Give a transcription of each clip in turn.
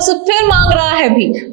से फिर मांग रहा है भीख।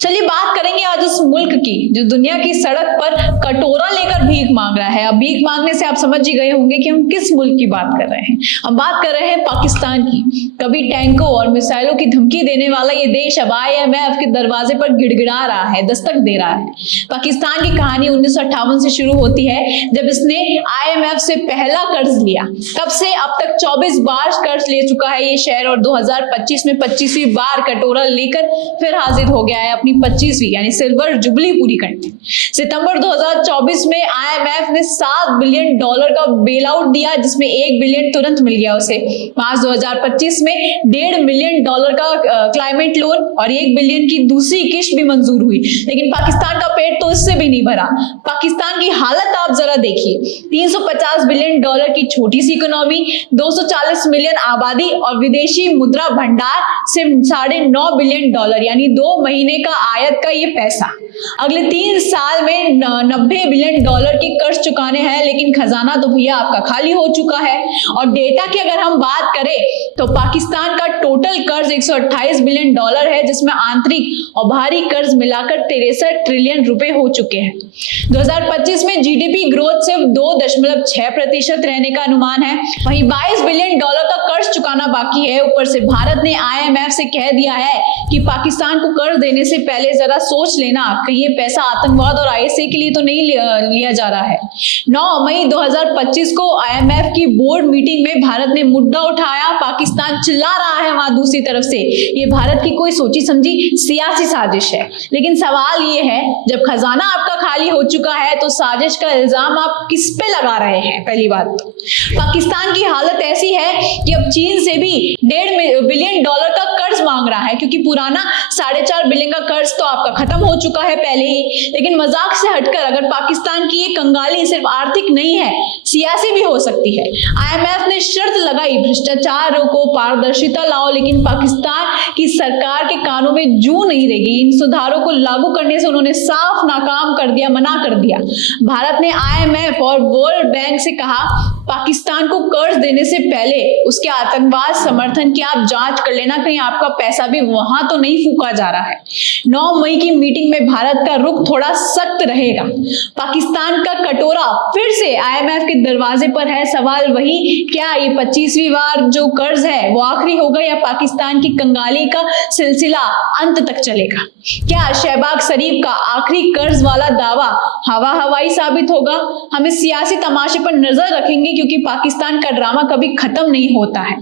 चलिए बात करेंगे आज उस मुल्क की जो दुनिया की सड़क पर कटोरा लेकर भीख मांग रहा है। अब भीख मांगने से आप समझ ही गए होंगे कि हम किस मुल्क की बात कर रहे हैं। हम बात कर रहे हैं पाकिस्तान की। कभी टैंकों और मिसाइलों की धमकी देने वाला ये देश अब IMF के दरवाजे पर गिड़गिड़ा रहा है, दस्तक दे रहा है। पाकिस्तान की कहानी 1958 से शुरू होती है, जब इसने IMF से पहला कर्ज लिया। तब से अब तक 24 बार कर्ज ले चुका है ये शहर, और 2025 में 25वीं बार कटोरा लेकर फिर हाजिर हो गया है अपनी 25वीं यानी सिल्वर जुबली पूरी करने। सितंबर 2024 में IMF ने $7 बिलियन का बेल आउट दिया, जिसमें $1 बिलियन तुरंत मिल गया उसे। मार्च 2025 में $1.5 बिलियन का क्लाइमेट लोन और $1 बिलियन की दूसरी किश्त भी मंजूर हुई। लेकिन पाकिस्तान का पेट तो इससे भी नहीं भरा। पाकिस्तान की हालत आप जरा देखिए, $350 बिलियन की छोटी सी इकोनॉमी, 240 मिलियन आबादी और विदेशी मुद्रा भंडार सिर्फ $9.5 बिलियन यानी 2 महीने का आयत का ये पैसा। अगले 3 साल में $90 बिलियन की कर्ज चुकाने हैं, लेकिन खजाना तो भैया आपका खाली हो चुका है। और डेटा की अगर हम बात करें तो पाकिस्तान का टोटल कर्ज $128 बिलियन है, जिसमें आंतरिक और बाहरी कर्ज मिलाकर 63 ट्रिलियन रुपए हो चुके हैं। 2025 में GDP ग्रोथ सिर्फ 2.6% रहने का अनुमान है। वहीं $22 बिलियन का कर्ज चुकाना बाकी है। ऊपर से भारत ने IMF से कह दिया है कि पाकिस्तान को कर्ज देने से पहले जरा सोच लेना, कहीं ये पैसा आतंकवाद और ISA के लिए तो नहीं लिया जा रहा है। 9 मई 2025 को IMF की बोर्ड मीटिंग में भारत ने मुद्दा उठाया। पाकिस्तान चिल्ला रहा है वहां दूसरी तरफ से ये भारत की कोई सोची समझी सियासी साजिश है। लेकिन सवाल ये है, जब खजाना आपका खाली हो चुका है तो साजिश का इल्जाम आप किस पे लगा रहे हैं? पहली बात तो पाकिस्तान की हालत ऐसी है कि अब चीन से भी $1.5 बिलियन का कर्ज मांग रहा है, क्योंकि पुराना $4.5 बिलियन का कर्ज तो आपका खत्म हो चुका है पहले ही। लेकिन मजाक से हटकर अगर पाकिस्तान की ये कंगाली सिर्फ आर्थिक नहीं है, सियासी भी हो सकती है। IMF ने शर्त लगाई, भ्रष्टाचार रोको, पारदर्शिता लाओ, लेकिन पाकिस्तान की सरकार के कानों में जू नहीं रहेगी। इन सुधारों को लागू करने से उन्होंने साफ नाकाम कर दिया, मना कर दिया। भारत ने IMF और वर्ल्ड बैंक से कहा, पाकिस्तान को कर्ज देने से पहले उसके आतंकवाद समर्थन की आप जांच कर लेना, कहीं आपका पैसा भी वहां तो नहीं फूका जा रहा है। 9 मई की मीटिंग में भारत का रुख थोड़ा सख्त रहेगा। पाकिस्तान का कटोरा फिर से IMF के दरवाजे पर है। सवाल वही, क्या ये 25वीं बार जो कर्ज है वो आखिरी होगा, या पाकिस्तान की कंगाली का सिलसिला अंत तक चलेगा? क्या शहबाज शरीफ का आखिरी कर्ज वाला दावा हवाई साबित होगा? हम इस सियासी तमाशे पर नजर रखेंगे, क्योंकि पाकिस्तान का ड्रामा कभी खत्म नहीं होता है।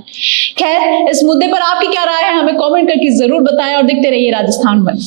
खैर, इस मुद्दे पर आपकी क्या राय है हमें कमेंट करके जरूर बताएं, और देखते रहिए राजस्थान वन।